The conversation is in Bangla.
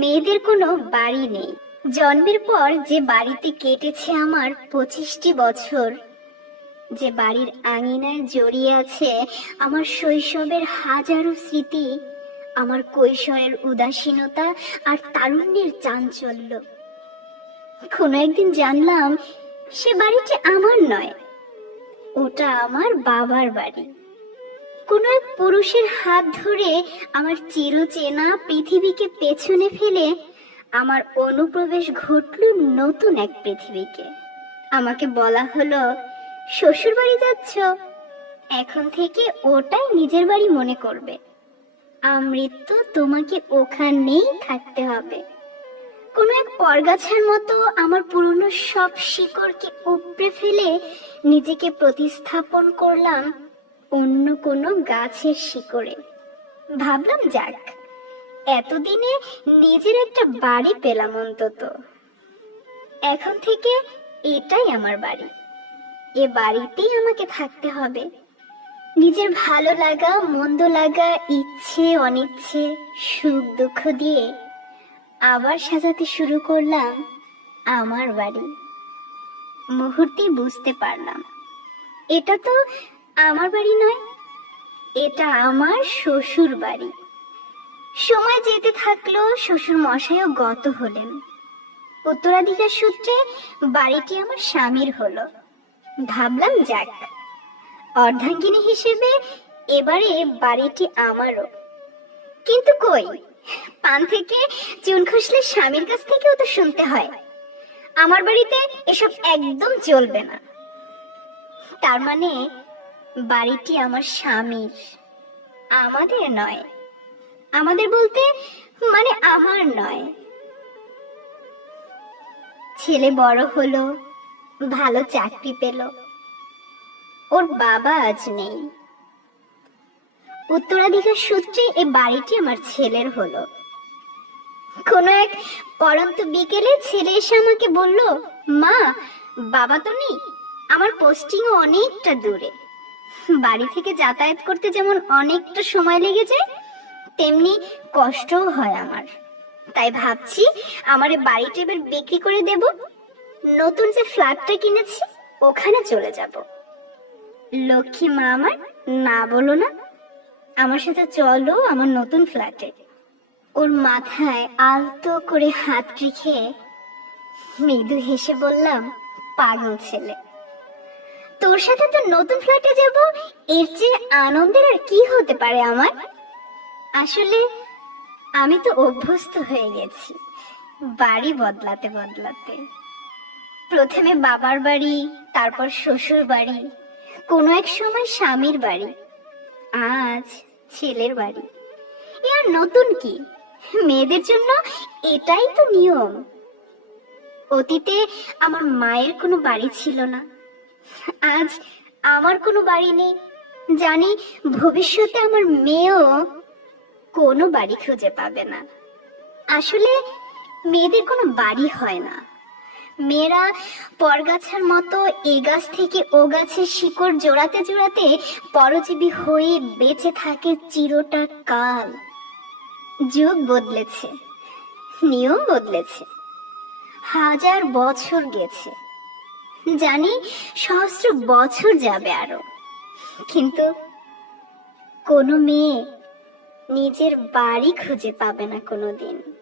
মেয়েদের কোনো বাড়ি নেই। জন্মের পর যে বাড়িতে কেটেছে আমার পঁচিশটি বছর, যে বাড়ির আঙিনায় জড়িয়ে আছে আমার শৈশবের হাজারো স্মৃতি, আমার কৈশোরের উদাসীনতা আর তারুণ্যের চাঞ্চল্য। কোনো একদিন জানলাম, সে বাড়িটি আমার নয়, ওটা আমার বাবার বাড়ি। কোনো এক পুরুষের হাত ধরে আমার চিরচেনা পৃথিবীকে পেছনে ফেলে আমার অনুপ্রবেশ ঘটল নতুন এক পৃথিবীকে। আমাকে বলা হলো শ্বশুর বাড়ি যাচ্ছ? এখন থেকে ওটাই নিজের বাড়ি মনে করবে। আমৃত্যু তোমাকে ওখানেই থাকতে হবে। কোনো এক পরগাছার মতো আমার পুরনো সব শিকড়কে উপড়ে ফেলে নিজেকে প্রতিস্থাপন করলাম অন্য কোনো গাছের শিকড়ে। ভাবলাম যাক, এতদিনে নিজের একটা বাড়ি পেলাম অন্তত। এখন থেকে এটাই আমার বাড়ি। এ বাড়িতেই আমাকে থাকতে হবে। নিজের ভালো লাগা, মন্দ লাগা, ইচ্ছে, অনিচ্ছে, সুখ, দুঃখ দিয়ে আবার সাজাতে শুরু করলাম আমার বাড়ি। মুহূর্তে বুঝতে পারলাম। এটা তো আমার বাড়ি নয়, এটা আমার শ্বশুর বাড়ি। সময় যেতে থাকল শ্বশুর মশাইও গত হলেন। উত্তরাধিকার সূত্রে বাড়িটি আমার স্বামীর হলো। ভাবলাম যাক, অর্ধাঙ্গিনী হিসেবে এবারে বাড়িটি আমারও। কিন্তু কই, পান থেকে চুন খসলে স্বামীর কাছ থেকেও তো শুনতে হয়। আমার বাড়িতে এসব একদম চলবে না। তার মানে বাড়িটি আমার স্বামীর। আমাদের নয়। আমাদের বলতে মানে আমার নয়। ছেলে বড় হলো, ভালো চাকরি পেল। ওর বাবা আজ নেই। উত্তরাধিকার সূত্রে এই বাড়িটি আমার ছেলের হলো। কোনো এক পরন্ত বিকেলে ছেলে এসে আমাকে বলল, মা, বাবা তো নেই। আমার পোস্টিং অনেকটা দূরে। বাড়ি থেকে যাতায়াত করতে যেমন অনেকটা সময় লেগে যায়, তেমনি কষ্টও হয় আমার। তাই ভাবছি আমার এই বাড়িটা এবার বিক্রি করে দেব। নতুন যে ফ্ল্যাটটা কিনেছি, ওখানে চলে যাব। লক্ষ্মী মা আমার না বলো না, আমার সাথে চলো আমার নতুন ফ্ল্যাটে। ওর মাথায় আলতো করে হাত রেখে মৃদু হেসে বললাম, পাগল ছেলে। তোর সাথে তো নতুন ফ্ল্যাটে যাব, এর চেয়ে আনন্দের আর কি হতে পারে আমার? আসলে, আমি তো অভ্যস্ত হয়ে গেছি, বাড়ি বদলাতে বদলাতে। প্রথমে বাবার বাড়ি, তারপর শ্বশুর বাড়ি, কোনো এক সময় স্বামীর বাড়ি, আজ ছেলের বাড়ি। এ আর নতুন কি? মেয়েদের জন্য এটাই তো নিয়ম। অতীতে আমার মায়ের কোনো বাড়ি ছিল না। আজ আমার কোনো বাড়ি নেই। জানি ভবিষ্যতে আমার মেয়েও কোনো বাড়ি খুঁজে পাবে না। আসলে মেয়েদের কোনো বাড়ি হয় না। মেয়েরা পরগাছার মতো এ গাছ থেকে ও গাছের শিকড় জোড়াতে জোড়াতে পরজীবী হয়ে বেঁচে থাকে চিরটা কাল। যুগ বদলেছে, নিয়ম বদলেছে। হাজার বছর গেছে। জানি সহস্র বছর যাবে আরও। কিন্তু কোনো মেয়ে নিজের বাড়ি খুঁজে পাবে না কোনোদিন।